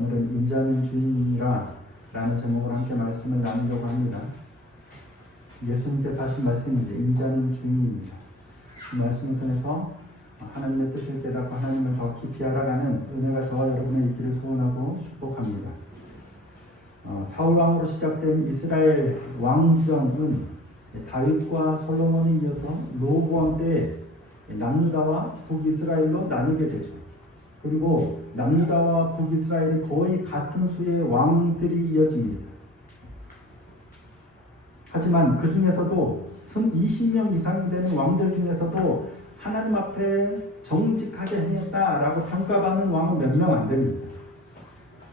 오늘은 인자는 주인이라 라는 제목으로 함께 말씀을 나누려고 합니다. 예수님께서 하신 말씀이죠. 인자는 주인입니다. 이 말씀을 통해서 하나님의 뜻을 깨닫고 하나님을 더 깊이 알아가는 은혜가 저와 여러분의 있기를 소원하고 축복합니다. 사울왕으로 시작된 이스라엘 왕정은 다윗과 솔로몬에 이어서 로보암 때 남유다와 북이스라엘로 나뉘게 되죠. 그리고 남유다와 북이스라엘이 거의 같은 수의 왕들이 이어집니다. 하지만 그 중에서도 20명 이상이 되는 왕들 중에서도 하나님 앞에 정직하게 행했다라고 평가받는 왕은 몇 명 안 됩니다.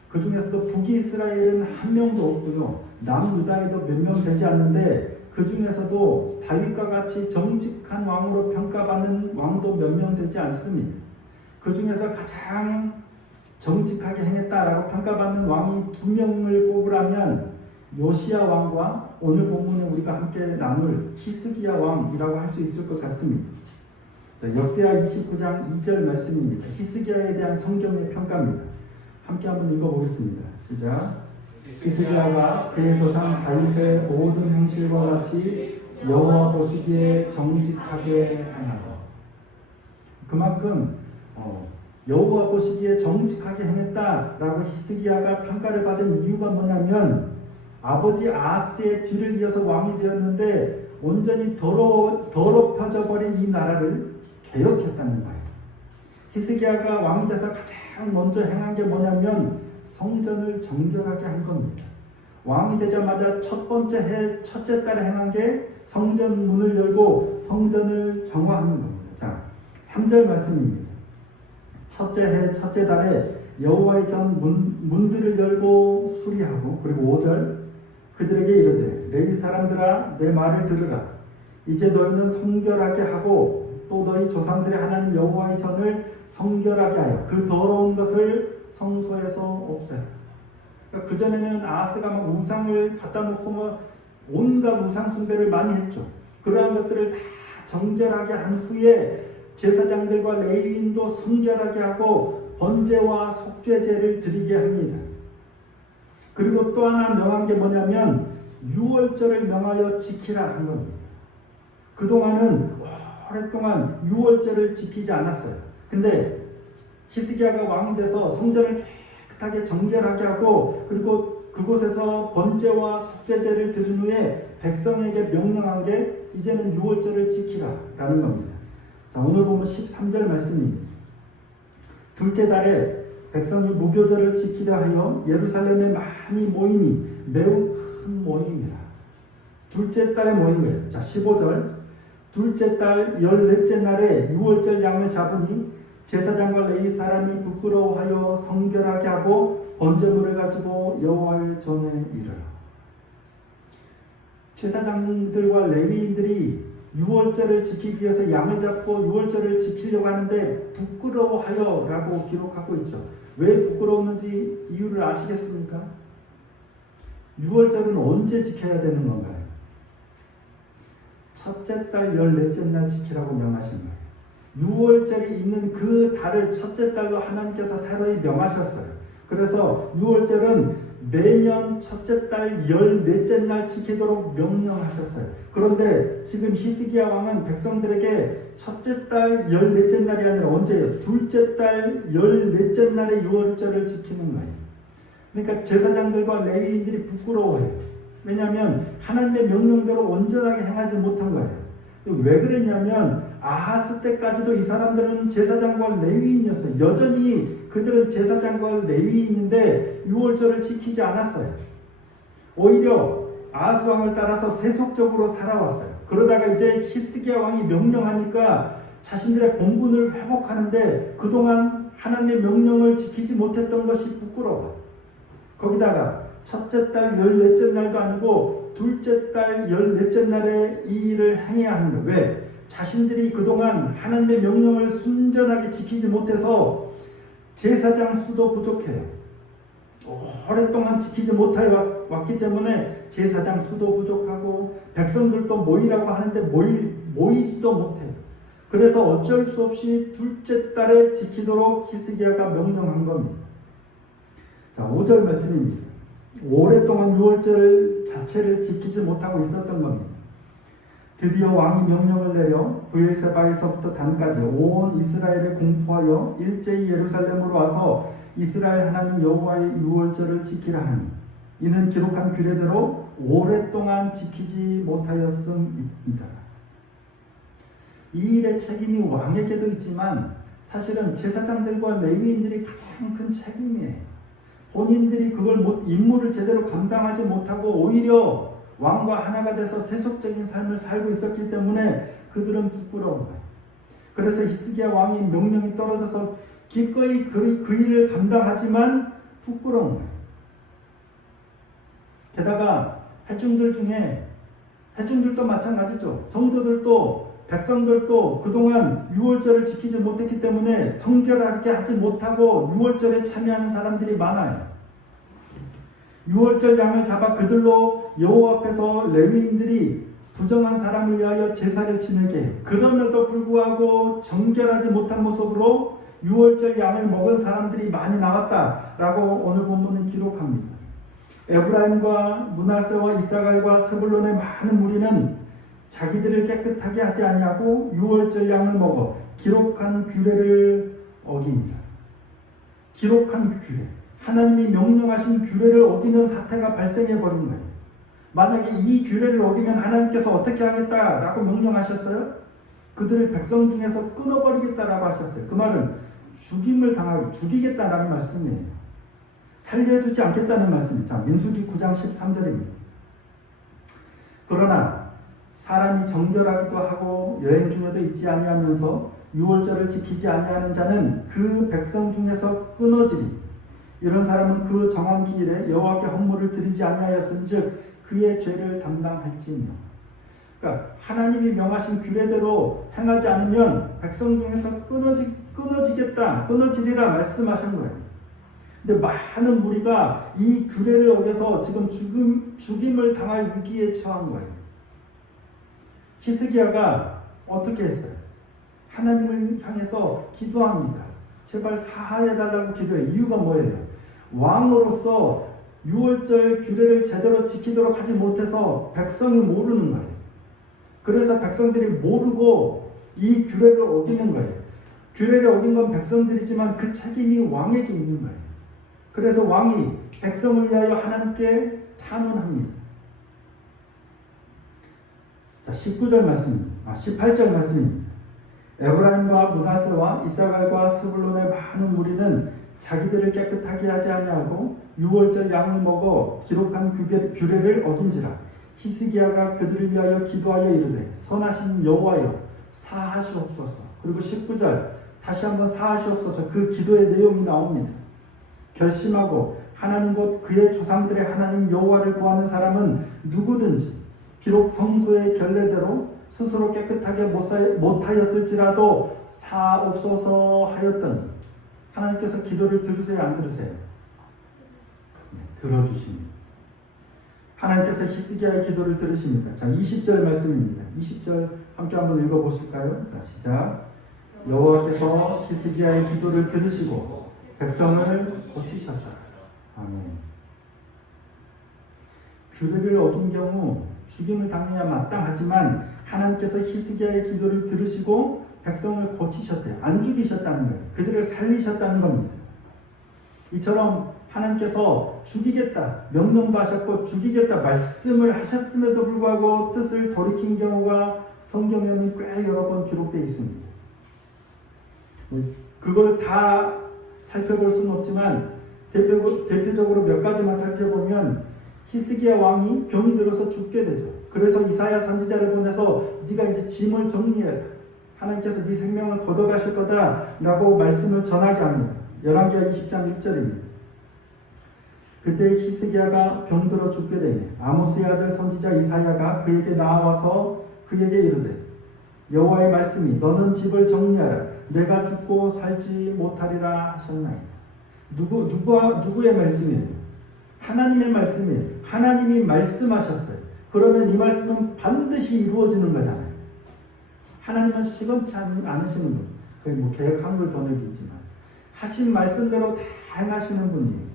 그 중에서도 북이스라엘은 한 명도 없고요. 남유다에도 몇 명 되지 않는데 그 중에서도 다윗과 같이 정직한 왕으로 평가받는 왕도 몇 명 되지 않습니다. 그 중에서 가장 정직하게 행했다라고 평가받는 왕이 2명을 꼽으라면 요시야 왕과 오늘 본문에 우리가 함께 나눌 히스기야 왕이라고 할 수 있을 것 같습니다. 역대하 29장 2절 말씀입니다. 히스기야에 대한 성경의 평가입니다. 함께 한번 읽어보겠습니다. 시작. 히스기야가 그의 조상 다윗의 모든 행실과 같이 여호와 보시기에 정직하게 행하다. 그만큼 여호와 보시기에 정직하게 행했다라고 히스기야가 평가를 받은 이유가 뭐냐면 아버지 아하스의 뒤를 이어서 왕이 되었는데 온전히 더럽혀져 버린 이 나라를 개혁했다는 거예요. 히스기야가 왕이 돼서 가장 먼저 행한 게 뭐냐면 성전을 정결하게 한 겁니다. 왕이 되자마자 첫 번째 해 첫째 달에 행한 게 성전 문을 열고 성전을 정화하는 겁니다. 자, 3절 말씀입니다. 첫째 해 첫째 달에 여호와의 전 문들을 열고 수리하고, 그리고 5절 그들에게 이르되 레위 사람들아 내 말을 들으라. 이제 너희는 성결하게 하고 또 너희 조상들의 하나님 여호와의 전을 성결하게 하여 그 더러운 것을 성소에서 없애라. 그러니까 그전에는 아하스가 막 우상을 갖다 놓고 뭐 온갖 우상 숭배를 많이 했죠. 그러한 것들을 다 정결하게 한 후에 제사장들과 레위인도 성결하게 하고 번제와 속죄제를 드리게 합니다. 그리고 또 하나 명한 게 뭐냐면 유월절을 명하여 지키라 한 겁니다. 그동안은 오랫동안 유월절을 지키지 않았어요. 근데 히스기야가 왕이 돼서 성전을 깨끗하게 정결하게 하고, 그리고 그곳에서 번제와 속죄제를 드린 후에 백성에게 명령한 게 이제는 유월절을 지키라라는 겁니다. 자, 오늘 보면 13절 말씀입니다. 둘째 달에 백성이 무교절을 지키려 하여 예루살렘에 많이 모이니 매우 큰 모임이라. 둘째 달에 모인 거예요. 자, 15절. 둘째 달 14째 날에 유월절 양을 잡으니 제사장과 레위 사람이 부끄러워하여 성결하게 하고 번제물을 가지고 여호와의 전에 이르라. 제사장들과 레위인들이 유월절을 지키기 위해서 양을 잡고 유월절을 지키려고 하는데 부끄러워하여 라고 기록하고 있죠. 왜 부끄러웠는지 이유를 아시겠습니까? 유월절은 언제 지켜야 되는 건가요? 첫째 달 14째 날 지키라고 명하신 거예요. 유월절이 있는 그 달을 첫째 달로 하나님께서 새로이 명하셨어요. 그래서 유월절은 매년 첫째 달 14째 날 지키도록 명령하셨어요. 그런데 지금 히스기야 왕은 백성들에게 첫째 달 14째 날이 아니라 언제예요? 둘째 달 14째 날에 유월절을 지키는 거예요. 그러니까 제사장들과 레위인들이 부끄러워해요. 왜냐하면 하나님의 명령대로 온전하게 행하지 못한 거예요. 왜 그랬냐면 아하스 때까지도 이 사람들은 제사장과 레위인이었어요. 여전히 그들은 제사장과 레위인인데 유월절을 지키지 않았어요. 오히려 아하스 왕을 따라서 세속적으로 살아왔어요. 그러다가 이제 히스기야 왕이 명령하니까 자신들의 본분을 회복하는데 그동안 하나님의 명령을 지키지 못했던 것이 부끄러워. 거기다가 첫째 달 14째 날도 아니고 둘째 달 14째 날에 이 일을 행해야 하는 거예요. 왜? 자신들이 그동안 하나님의 명령을 순전하게 지키지 못해서 제사장 수도 부족해요. 오랫동안 지키지 못하여 왔기 때문에 제사장 수도 부족하고 백성들도 모이라고 하는데 모이지도 못해요. 그래서 어쩔 수 없이 둘째 달에 지키도록 히스기야가 명령한 겁니다. 자, 5절 말씀입니다. 오랫동안 유월절 자체를 지키지 못하고 있었던 겁니다. 드디어 왕이 명령을 내려 브엘세바에서부터 단까지 온 이스라엘에 공포하여 일제히 예루살렘으로 와서 이스라엘 하나님 여호와의 유월절을 지키라 하니 이는 기록한 규례대로 오랫동안 지키지 못하였음이다. 이 일의 책임이 왕에게도 있지만 사실은 제사장들과 레위인들이 가장 큰 책임이에요. 본인들이 그걸 임무를 제대로 감당하지 못하고 오히려 왕과 하나가 돼서 세속적인 삶을 살고 있었기 때문에 그들은 부끄러운 거예요. 그래서 히스기야 왕이 명령이 떨어져서 기꺼이 그 일을 감당하지만 부끄러운 거예요. 게다가 회중들 중에 회중들도 마찬가지죠. 성도들도 백성들도 그동안 유월절을 지키지 못했기 때문에 성결하게 하지 못하고 유월절에 참여하는 사람들이 많아요. 유월절 양을 잡아 그들로 여호와 앞에서 레위인들이 부정한 사람을 위하여 제사를 지내게 해요. 그럼에도 불구하고 정결하지 못한 모습으로 유월절 양을 먹은 사람들이 많이 나왔다라고 오늘 본문은 기록합니다. 에브라임과 므낫세와 이사갈과 스불론의 많은 무리는 자기들을 깨끗하게 하지 아니하고 유월절 양을 먹어 기록한 규례를 어깁니다. 기록한 규례, 하나님이 명령하신 규례를 어기는 사태가 발생해 버린 거예요. 만약에 이 규례를 어기면 하나님께서 어떻게 하겠다라고 명령하셨어요? 그들을 백성 중에서 끊어버리겠다라고 하셨어요. 그 말은 죽임을 당하게 죽이겠다라는 말씀이에요. 살려두지 않겠다는 말씀입니다. 자, 민수기 9장 13절입니다. 그러나 사람이 정결하기도 하고 여행 중에도 있지 아니하면서 유월절을 지키지 아니하는 자는 그 백성 중에서 끊어지리. 이런 사람은 그 정한 기일에 여호와께 헌물을 드리지 아니하였은즉 그의 죄를 담당할지니요. 그러니까 하나님이 명하신 규례대로 행하지 않으면 백성 중에서 끊어지리라 말씀하신 거예요. 근데 많은 무리가 이 규례를 어겨서 지금 죽임을 당할 위기에 처한 거예요. 히스기야가 어떻게 했어요? 하나님을 향해서 기도합니다. 제발 사하해달라고 기도해요. 이유가 뭐예요? 왕으로서 유월절 규례를 제대로 지키도록 하지 못해서 백성이 모르는 거예요. 그래서 백성들이 모르고 이 규례를 어기는 거예요. 규례를 어긴 건 백성들이지만 그 책임이 왕에게 있는 거예요. 그래서 왕이 백성을 위하여 하나님께 탄원합니다. 자, 19절 말씀입니다. 18절 말씀입니다. 에브라임과 므낫세와 이사갈과 스불론의 많은 무리는 자기들을 깨끗하게 하지 아니하고 유월절 양을 먹어 기록한 규례를 어긴지라. 히스기야가 그들을 위하여 기도하여 이르되 선하신 여호와여 사하시옵소서. 그리고 19절 다시 한번 사하시옵소서. 그 기도의 내용이 나옵니다. 결심하고 하나님 곧 그의 조상들의 하나님 여호와를 구하는 사람은 누구든지 비록 성소의 결례대로 스스로 깨끗하게 못하였을지라도 사옵소서 하였더니 하나님께서 기도를 들으세요, 안 들으세요? 네, 들어주십니다. 하나님께서 히스기야의 기도를 들으십니다. 자, 20절 말씀입니다. 20절 함께 한번 읽어보실까요? 자, 시작. 여호와께서 히스기야의 기도를 들으시고 백성을 고치셨다. 아멘. 규례를 어긴 경우 죽임을 당해야 마땅하지만 하나님께서 히스기야의 기도를 들으시고 백성을 고치셨대요. 안 죽이셨다는 거예요. 그들을 살리셨다는 겁니다. 이처럼 하나님께서 죽이겠다 명령도 하셨고 죽이겠다 말씀을 하셨음에도 불구하고 뜻을 돌이킨 경우가 성경에는 꽤 여러 번 기록되어 있습니다. 그걸 다 살펴볼 수는 없지만 대표적으로 몇 가지만 살펴보면 히스기야 왕이 병이 들어서 죽게 되죠. 그래서 이사야 선지자를 보내서 네가 이제 짐을 정리해라. 하나님께서 네 생명을 걷어가실 거다라고 말씀을 전하게 합니다. 열왕기하 20장 1절입니다. 그때 히스기야가 병들어 죽게 되니 아모스의 아들 선지자 이사야가 그에게 나와서 그에게 이르되 여호와의 말씀이 너는 집을 정리하라. 내가 죽고 살지 못하리라 하셨나이다. 누구의 말씀이에요? 하나님의 말씀이에요. 하나님이 말씀하셨어요. 그러면 이 말씀은 반드시 이루어지는 거잖아요. 하나님은 시건치 않으시는 분. 거의 개역 한글 번역이지만 하신 말씀대로 다 행하시는 분이에요.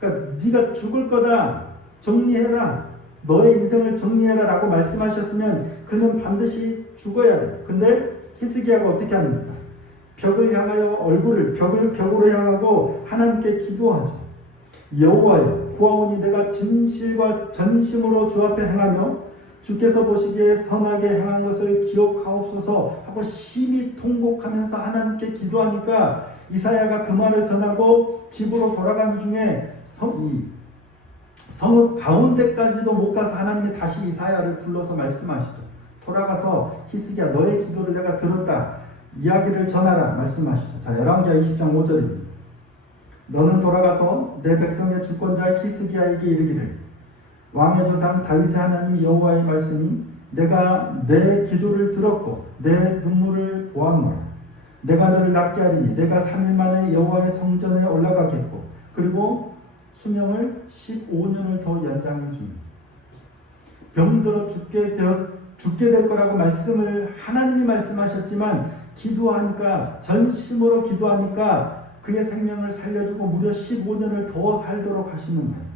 그러니까 네가 죽을 거다. 정리해라. 너의 인생을 정리해라 라고 말씀하셨으면 그는 반드시 죽어야 돼. 근데 히스기야가 어떻게 합니까? 벽을 향하여 벽을 벽으로 향하고 하나님께 기도하죠. 여호와여, 구하오니 내가 진실과 전심으로 주 앞에 행하며 주께서 보시기에 선하게 행한 것을 기억하옵소서 하고 심히 통곡하면서 하나님께 기도하니까 이사야가 그 말을 전하고 집으로 돌아가는 중에 성읍 가운데까지도 못 가서 하나님이 다시 이사야를 불러서 말씀하시죠. 돌아가서 히스기야 너의 기도를 내가 들었다. 이야기를 전하라 말씀하시죠. 자, 열왕기하 20장 5절입니다. 너는 돌아가서 내 백성의 주권자 히스기야에게 이르기를 왕의 조상 다윗의 하나님 여호와의 말씀이 내가 내 기도를 들었고 내 눈물을 보았노라. 내가 너를 낫게 하리니 내가 3일 만에 여호와의 성전에 올라가겠고 그리고 수명을 15년을 더 연장해 줍니다. 병들어 죽게 될 거라고 말씀을 하나님이 말씀하셨지만 기도하니까 전심으로 기도하니까 그의 생명을 살려주고 무려 15년을 더 살도록 하시는 거예요.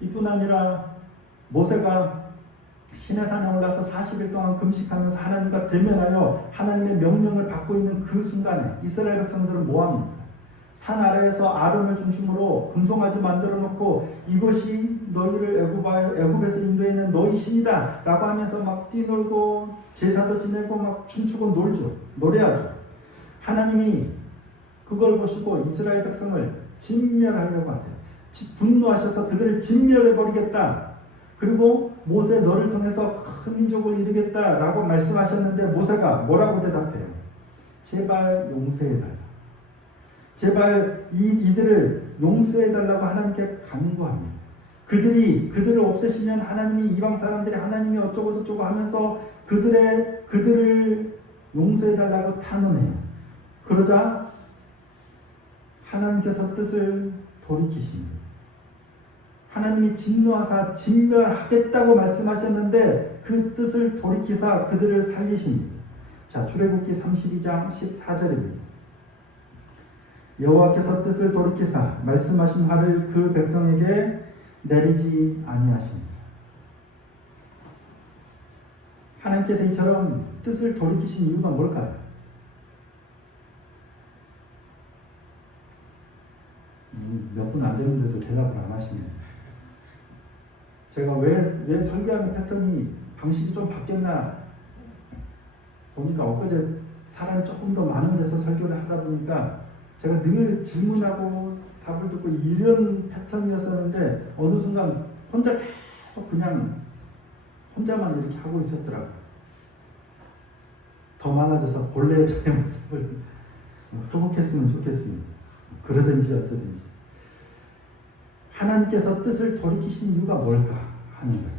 이뿐 아니라 모세가 시내산에 올라서 40일 동안 금식하면서 하나님과 대면하여 하나님의 명령을 받고 있는 그 순간에 이스라엘 백성들은 뭐합니까? 산 아래에서 아론을 중심으로 금송아지 만들어 놓고 이것이 너희를 애굽에서 인도해낸 너희 신이다 라고 하면서 막 뛰놀고 제사도 지내고 막 춤추고 노래하죠. 하나님이 그걸 보시고 이스라엘 백성을 진멸하려고 하세요. 분노하셔서 그들을 진멸해버리겠다. 그리고 모세 너를 통해서 큰 민족을 이루겠다 라고 말씀하셨는데 모세가 뭐라고 대답해요? 제발 용서해달라. 제발 이들을 용서해달라고 하나님께 간구합니다. 그들을 없애시면 하나님이 이방 사람들이 하나님이 어쩌고 하면서 그들을 용서해달라고 탄원해요. 그러자 하나님께서 뜻을 돌이키십니다. 하나님이 진노하사 진멸하겠다고 말씀하셨는데 그 뜻을 돌이키사 그들을 살리십니다. 자, 출애굽기 32장 14절입니다. 여호와께서 뜻을 돌이키사 말씀하신 화를 그 백성에게 내리지 아니하십니다. 하나님께서 이처럼 뜻을 돌이키신 이유가 뭘까요? 몇 분 안 되는데도 대답을 안 하시네요. 제가 왜 설교하는 패턴이 방식이 좀 바뀌었나 보니까 엊그제 사람이 조금 더 많은 데서 설교를 하다 보니까 제가 늘 질문하고 답을 듣고 이런 패턴이었었는데 어느 순간 혼자 계속 그냥 혼자만 이렇게 하고 있었더라고요. 더 많아져서 본래의 저의 모습을 회복했으면 좋겠습니다. 그러든지 어쩌든지. 하나님께서 뜻을 돌이키신 이유가 뭘까 하는 거예요.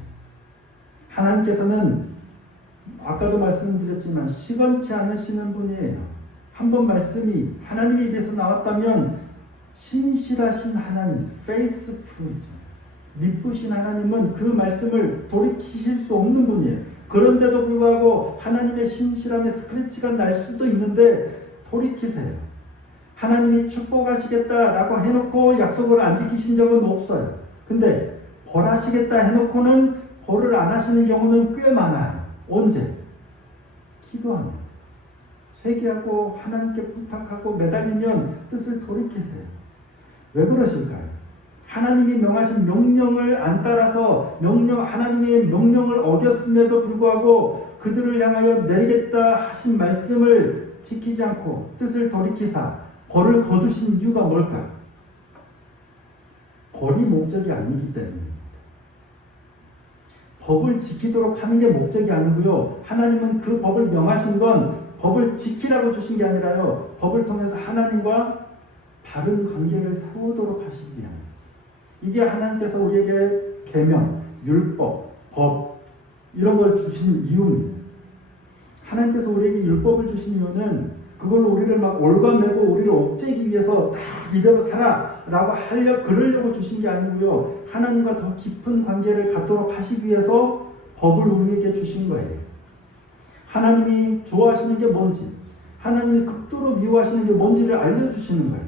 하나님께서는 아까도 말씀드렸지만 시건치 않으시는 분이에요. 한번 말씀이 하나님의 입에서 나왔다면 신실하신 하나님, faithful이죠. 믿으신 하나님은 그 말씀을 돌이키실 수 없는 분이에요. 그런데도 불구하고 하나님의 신실함에 스크래치가 날 수도 있는데 돌이키세요. 하나님이 축복하시겠다라고 해놓고 약속을 안 지키신 적은 없어요. 근데 벌하시겠다 해놓고는 벌을 안 하시는 경우는 꽤 많아요. 언제? 기도하면. 회개하고 하나님께 부탁하고 매달리면 뜻을 돌이키세요. 왜 그러실까요? 하나님이 명하신 명령을 안 따라서 하나님의 명령을 어겼음에도 불구하고 그들을 향하여 내리겠다 하신 말씀을 지키지 않고 뜻을 돌이키사 벌을 거두신 이유가 뭘까? 벌이 목적이 아니기 때문입니다. 법을 지키도록 하는 게 목적이 아니고요. 하나님은 그 법을 명하신 건 법을 지키라고 주신 게 아니라요. 법을 통해서 하나님과 바른 관계를 세우도록 하시기 위함입니다. 이게 하나님께서 우리에게 계명, 율법, 법 이런 걸 주신 이유입니다. 하나님께서 우리에게 율법을 주신 이유는 그걸로 우리를 막 올가매고 우리를 억제하기 위해서 다 이대로 살아라고 그러려고 주신 게 아니고요. 하나님과 더 깊은 관계를 갖도록 하시기 위해서 법을 우리에게 주신 거예요. 하나님이 좋아하시는 게 뭔지, 하나님이 극도로 미워하시는 게 뭔지를 알려주시는 거예요.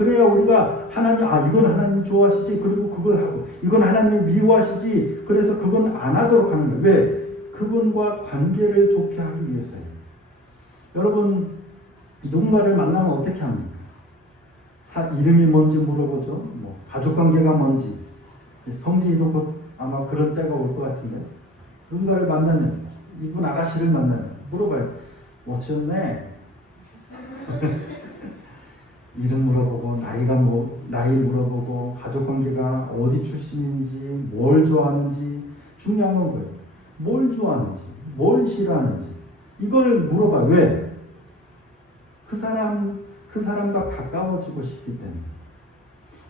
그래야 우리가 하나님, 이건 하나님 좋아하시지, 그리고 그걸 하고, 이건 하나님이 미워하시지, 그래서 그건 안 하도록 하는 거예요. 왜? 그분과 관계를 좋게 하기 위해서예요. 여러분, 누군가를 만나면 어떻게 합니까? 이름이 뭔지 물어보죠. 뭐 가족관계가 뭔지. 성진이도 곧 아마 그런 때가 올 것 같은데, 누군가를 만나면, 이분 아가씨를 만나면 물어봐요. 멋졌네. 이름 물어보고, 나이 물어보고, 가족관계가 어디 출신인지, 뭘 좋아하는지. 중요한 건 뭐예요? 뭘 좋아하는지, 뭘 싫어하는지. 이걸 물어봐. 왜? 그 사람과 가까워지고 싶기 때문에.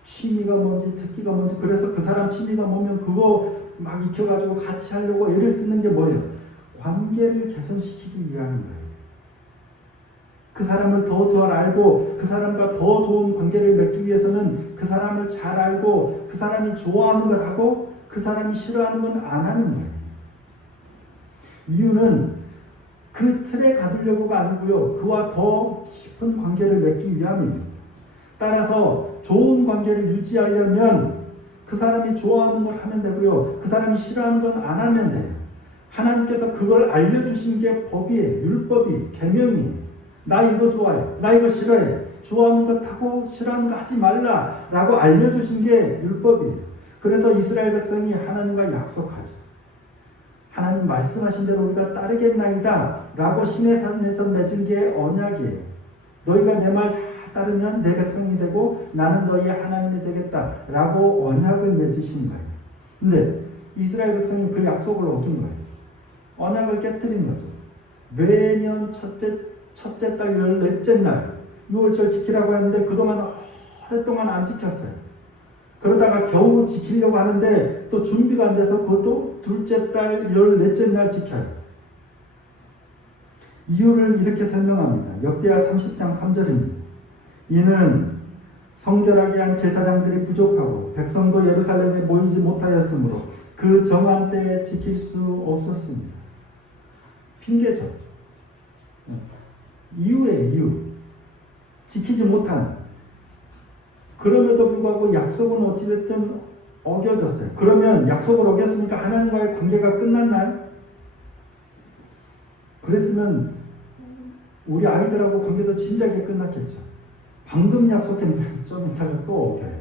취미가 뭔지, 특기가 뭔지. 그래서 그 사람 취미가 뭐면 그거 막 익혀가지고 같이 하려고 애를 쓰는 게 뭐예요? 관계를 개선시키기 위한 거예요. 그 사람을 더 잘 알고 그 사람과 더 좋은 관계를 맺기 위해서는 그 사람을 잘 알고 그 사람이 좋아하는 걸 하고 그 사람이 싫어하는 건 안 하는 거예요. 이유는 그 틀에 가두려고가 아니고요. 그와 더 깊은 관계를 맺기 위함입니다. 따라서 좋은 관계를 유지하려면 그 사람이 좋아하는 걸 하면 되고요. 그 사람이 싫어하는 건 안 하면 돼요. 하나님께서 그걸 알려주신 게 법이에요. 율법이, 계명이에요. 나 이거 좋아해. 나 이거 싫어해. 좋아하는 것 하고 싫어하는 거 하지 말라 라고 알려주신 게 율법이에요. 그래서 이스라엘 백성이 하나님과 약속하죠. 하나님 말씀하신 대로 우리가 따르겠나이다 라고 시내산에서 맺은 게 언약이에요. 너희가 내 말 잘 따르면 내 백성이 되고 나는 너희의 하나님이 되겠다 라고 언약을 맺으신 거예요. 근데 이스라엘 백성이 그 약속을 어긴 거예요. 언약을 깨뜨린 거죠. 매년 첫째 달 14째 날 6월절 지키라고 했는데 그동안 오랫동안 안 지켰어요. 그러다가 겨우 지키려고 하는데 또 준비가 안 돼서 그것도 둘째 달 14째 날 지켜요. 이유를 이렇게 설명합니다. 역대하 30장 3절입니다. 이는 성결하게 한 제사장들이 부족하고 백성도 예루살렘에 모이지 못하였으므로 그 정한 때에 지킬 수 없었습니다. 핑계죠. 이유예요, 이유. 지키지 못한. 그럼에도 불구하고 약속은 어찌됐든 어겨졌어요. 그러면 약속을 어겼으니까 하나님과의 관계가 끝났나요? 그랬으면 우리 아이들하고 관계도 진작에 끝났겠죠. 방금 약속했는데 좀 이따가 또 어겨요.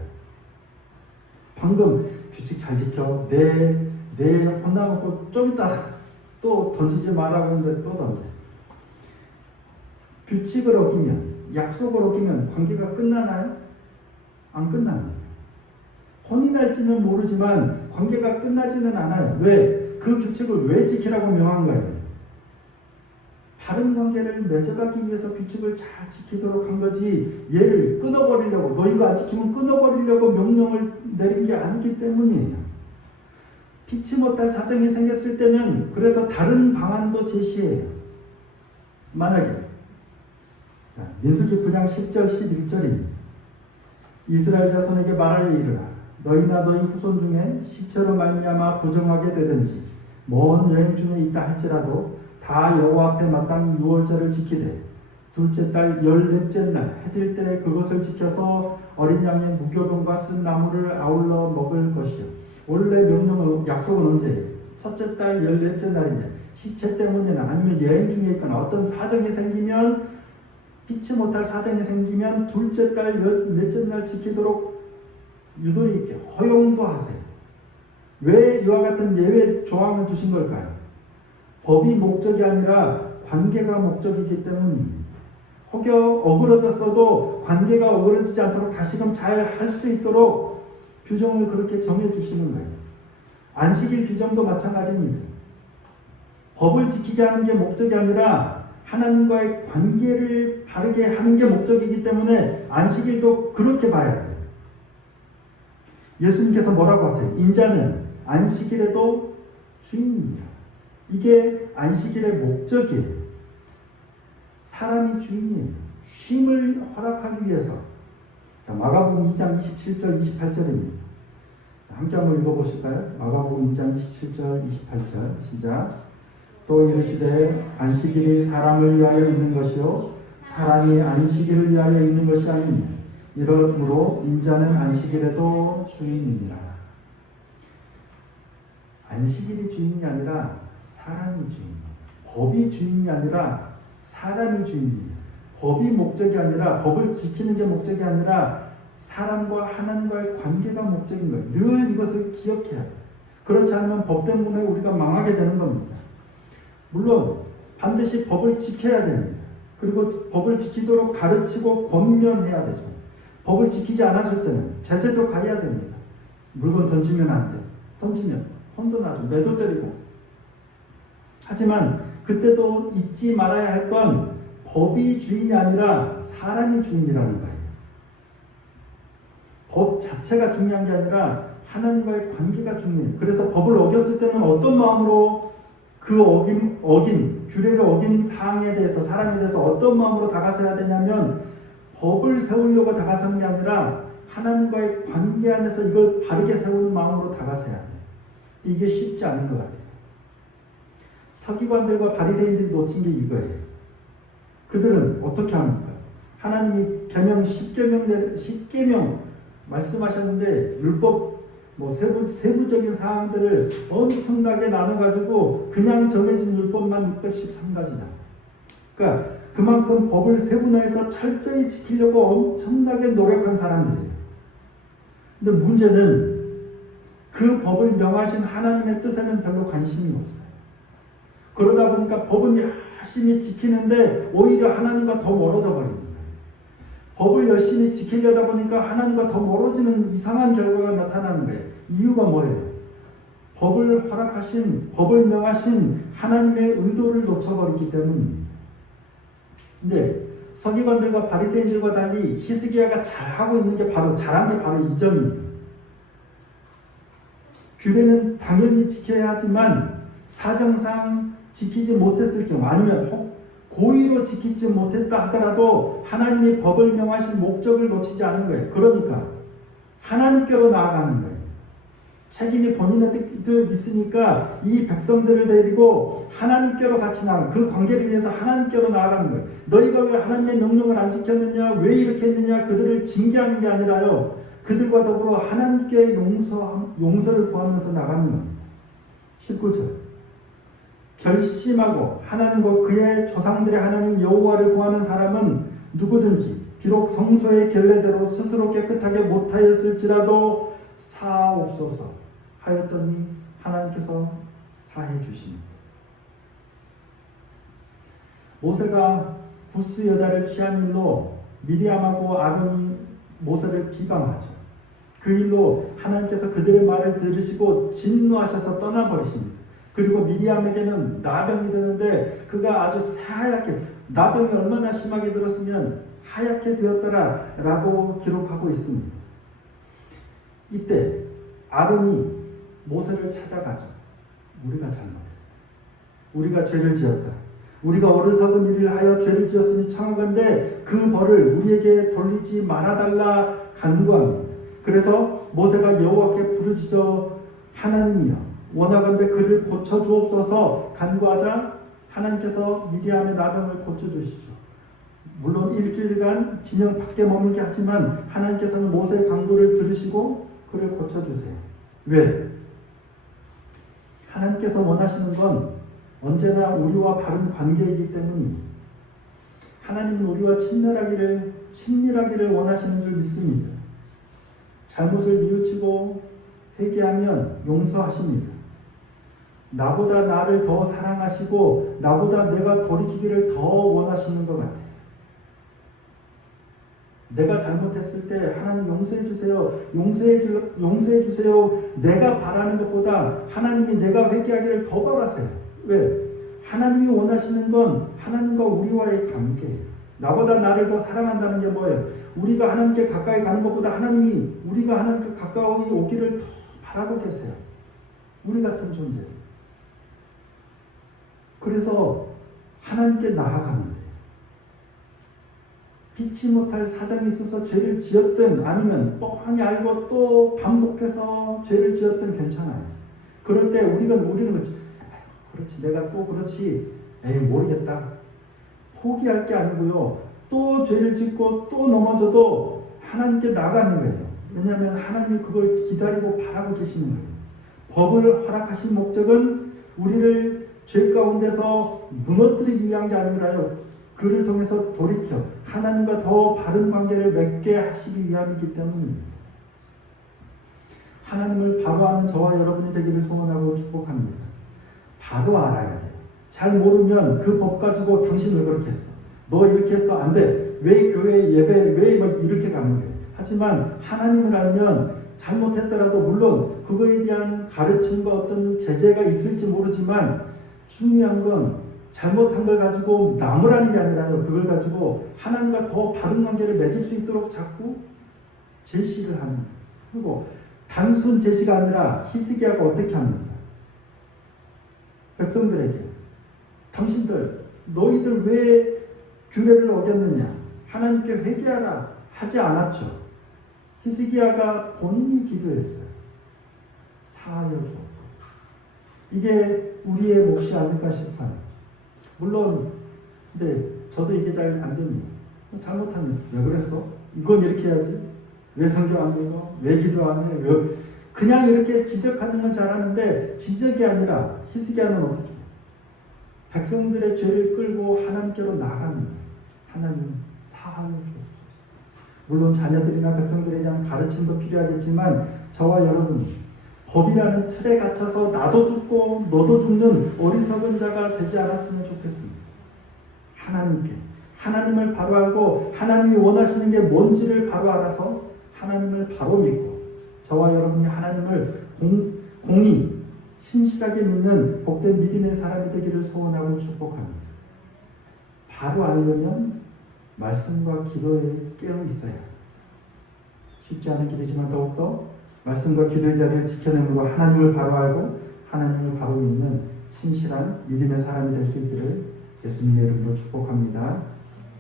방금 규칙 잘 지켜. 내 혼나놓고 좀 이따 또 던지지 말라고 했는데 또 던져. 규칙을 어기면, 약속을 어기면 관계가 끝나나요? 안 끝납니다. 혼이 날지는 모르지만 관계가 끝나지는 않아요. 왜? 그 규칙을 왜 지키라고 명한 거예요? 바른 관계를 맺어가기 위해서 규칙을 잘 지키도록 한 거지, 얘를 끊어버리려고, 너 이거 안 지키면 끊어버리려고 명령을 내린 게 아니기 때문이에요. 피치 못할 사정이 생겼을 때는 그래서 다른 방안도 제시해요. 만약에 민수기 9장 10절 11절입니다. 이스라엘 자손에게 말하여 이르라. 너희나 너희 후손 중에 시체로 말미암아 부정하게 되든지 먼 여행 중에 있다 할지라도 다 여호와 앞에 마땅히 유월절을 지키되 둘째 달 14째 날 해질 때 그것을 지켜서 어린 양의 무교병과 쓴 나무를 아울러 먹을 것이요. 원래 명령은 약속은 언제예요? 첫째 달 14째 날인데 시체 때문이나 아니면 여행 중에 있거나 어떤 사정이 생기면, 피치 못할 사정이 생기면 둘째 달 14째 날 지키도록 유도리 있게 허용도 하세요. 왜 이와 같은 예외 조항을 두신 걸까요? 법이 목적이 아니라 관계가 목적이기 때문입니다. 혹여 어그러졌어도 관계가 어그러지지 않도록 다시금 잘 할 수 있도록 규정을 그렇게 정해주시는 거예요. 안식일 규정도 마찬가지입니다. 법을 지키게 하는 게 목적이 아니라 하나님과의 관계를 바르게 하는 게 목적이기 때문에 안식일도 그렇게 봐야 돼요. 예수님께서 뭐라고 하세요? 인자는 안식일에도 주인입니다. 이게 안식일의 목적이에요. 사람이 주인이에요. 쉼을 허락하기 위해서. 자, 마가복음 2장 27절 28절입니다. 함께 한번 읽어보실까요? 마가복음 2장 27절 28절 시작. 또 이르시되 안식일이 사람을 위하여 있는 것이요 사람이 안식일을 위하여 있는 것이 아니니 이러므로 인자는 안식일에도 주인이니라. 안식일이 주인이 아니라 사람이 주인이에요. 법이 주인이 아니라 사람이 주인이에요. 법이 목적이 아니라, 법을 지키는 게 목적이 아니라 사람과 하나님과의 관계가 목적인 거예요. 늘 이것을 기억해야 돼요. 그렇지 않으면 법 때문에 우리가 망하게 되는 겁니다. 물론 반드시 법을 지켜야 됩니다. 그리고 법을 지키도록 가르치고 권면해야 되죠. 법을 지키지 않았을 때는 제재도 가해야 됩니다. 물건 던지면 안 돼. 던지면 혼도 나죠. 매도 때리고. 하지만 그때도 잊지 말아야 할 건 법이 주인이 아니라 사람이 주인이라는 거예요. 법 자체가 중요한 게 아니라 하나님과의 관계가 중요해요. 그래서 법을 어겼을 때는 어떤 마음으로 그 어긴 규례를 어긴 사항에 대해서, 사람에 대해서 어떤 마음으로 다가서야 되냐면 법을 세우려고 다가서는 게 아니라 하나님과의 관계 안에서 이걸 바르게 세우는 마음으로 다가서야 돼요. 이게 쉽지 않은 것 같아요. 서기관들과 바리새인들이 놓친 게 이거예요. 그들은 어떻게 합니까? 하나님이 계명 10계명 말씀하셨는데 율법 세부적인 사항들을 엄청나게 나눠가지고 그냥 정해진 율법만 613가지잖아. 그러니까 그만큼 법을 세분화해서 철저히 지키려고 엄청나게 노력한 사람들이에요. 근데 문제는 그 법을 명하신 하나님의 뜻에는 별로 관심이 없어요. 그러다 보니까 법은 열심히 지키는데 오히려 하나님과 더 멀어져 버립니다. 법을 열심히 지키려다 보니까 하나님과 더 멀어지는 이상한 결과가 나타나는 거예요. 이유가 뭐예요? 법을 허락하신, 법을 명하신 하나님의 의도를 놓쳐버리기 때문입니다. 근데 서기관들과 바리새인들과 달리 히스기야가 잘하고 있는 게 잘한 게 바로 이 점이에요. 규례는 당연히 지켜야 하지만 사정상 지키지 못했을 경우, 아니면 고의로 지키지 못했다 하더라도 하나님이 법을 명하신 목적을 놓치지 않는 거예요. 그러니까 하나님께로 나아가는 거예요. 책임이 본인의 뜻을 있으니까 이 백성들을 데리고 하나님께로 같이 나아가는, 그 관계를 위해서 하나님께로 나아가는 거예요. 너희가 왜 하나님의 명령을 안 지켰느냐, 왜 이렇게 했느냐, 그들을 징계하는 게 아니라요, 그들과 더불어 하나님께 용서를 구하면서 나가는 겁니다. 19절, 결심하고 하나님과 그의 조상들의 하나님 여호와를 구하는 사람은 누구든지 비록 성소의 결례대로 스스로 깨끗하게 못하였을지라도 사옵소서 하였더니 하나님께서 사해 주십니다. 모세가 구스 여자를 취한 일로 미리암하고 아론이 모세를 비방하죠. 그 일로 하나님께서 그들의 말을 들으시고 진노하셔서 떠나버리십니다. 그리고 미리암에게는 나병이 드는데 그가 아주 하얗게, 나병이 얼마나 심하게 들었으면 하얗게 되었더라 라고 기록하고 있습니다. 이때 아론이 모세를 찾아가죠. 우리가 잘못했다. 우리가 죄를 지었다. 우리가 어리석은 일을 하여 죄를 지었으니 청하건대 그 벌을 우리에게 돌리지 말아달라 간구합니다. 그래서 모세가 여호와께 부르짖어 하나님이여 원하건대 그를 고쳐주옵소서 간구하자 하나님께서 미리암의 나병을 고쳐주시죠. 물론 일주일간 진영 밖에 머물게 하지만 하나님께서는 모세의 간구를 들으시고 그를 고쳐주세요. 왜? 하나님께서 원하시는 건 언제나 우리와 바른 관계이기 때문입니다. 하나님은 우리와 친밀하기를 원하시는 줄 믿습니다. 잘못을 뉘우치고 회개하면 용서하십니다. 나보다 나를 더 사랑하시고 나보다 내가 돌이키기를 더 원하시는 것 같아요. 내가 잘못했을 때 하나님 용서해 주세요. 용서해 주세요. 내가 바라는 것보다 하나님이 내가 회개하기를 더 바라세요. 왜? 하나님이 원하시는 건 하나님과 우리와의 관계예요. 나보다 나를 더 사랑한다는 게 뭐예요? 우리가 하나님께 가까이 가는 것보다 하나님이 우리가 하나님께 가까이 오기를 더 바라고 계세요. 우리 같은 존재. 그래서 하나님께 나아가면 돼요. 피치 못할 사정이 있어서 죄를 지었든 아니면 뻔히 알고 또 반복해서 죄를 지었든 괜찮아요. 그럴 때 우리는 그렇지. 그렇지. 내가 또 그렇지. 모르겠다. 포기할 게 아니고요. 또 죄를 짓고 또 넘어져도 하나님께 나가는 거예요. 왜냐하면 하나님이 그걸 기다리고 바라고 계시는 거예요. 법을 허락하신 목적은 우리를 죄 가운데서 무너뜨리기 위한 게 아니라요, 그를 통해서 돌이켜 하나님과 더 바른 관계를 맺게 하시기 위함이기 때문입니다. 하나님을 바로 아는 저와 여러분이 되기를 소원하고 축복합니다. 바로 알아야 돼요. 잘 모르면 그 법 가지고 당신 왜 그렇게 했어? 너 이렇게 했어? 안 돼. 왜 교회 예배 왜 이렇게 가는 거예요? 하지만 하나님을 알면 잘못했더라도 물론 그거에 대한 가르침과 어떤 제재가 있을지 모르지만 중요한 건 잘못한 걸 가지고 나무라는 게 아니라요. 그걸 가지고 하나님과 더 바른 관계를 맺을 수 있도록 자꾸 제시를 하는 거예요. 그리고 단순 제시가 아니라 히스기야가 어떻게 합니까? 백성들에게 당신들 너희들 왜 규례를 어겼느냐? 하나님께 회개하라 하지 않았죠. 히스기야가 본인이 기도했어요. 사하여 주옵소서. 이게 우리의 몫이 아닐까 싶어요. 물론 근데 저도 이게 잘 안 됩니다. 잘못하면 왜 그랬어? 이건 이렇게 해야지. 왜 성경 안 읽어? 왜 기도 안 해? 왜? 그냥 이렇게 지적하는 건 잘하는데 지적이 아니라 히스기야는 어떻게 해요? 백성들의 죄를 끌고 하나님께로 나가는 거예요. 하나님 사하여 주옵소서. 물론 자녀들이나 백성들에 대한 가르침도 필요하겠지만 저와 여러분이 법이라는 틀에 갇혀서 나도 죽고 너도 죽는 어리석은 자가 되지 않았으면 좋겠습니다. 하나님께 하나님을 바로 알고 하나님이 원하시는 게 뭔지를 바로 알아서 하나님을 바로 믿고 저와 여러분이 하나님을 공의 신실하게 믿는 복된 믿음의 사람이 되기를 소원하고 축복합니다. 바로 알려면 말씀과 기도에 깨어 있어야 합니다. 쉽지 않은 길이지만 더욱더 말씀과 기도의 자리를 지켜내므로 하나님을 바로 알고 하나님을 바로 믿는 신실한 믿음의 사람이 될 수 있기를 예수님의 이름으로 축복합니다.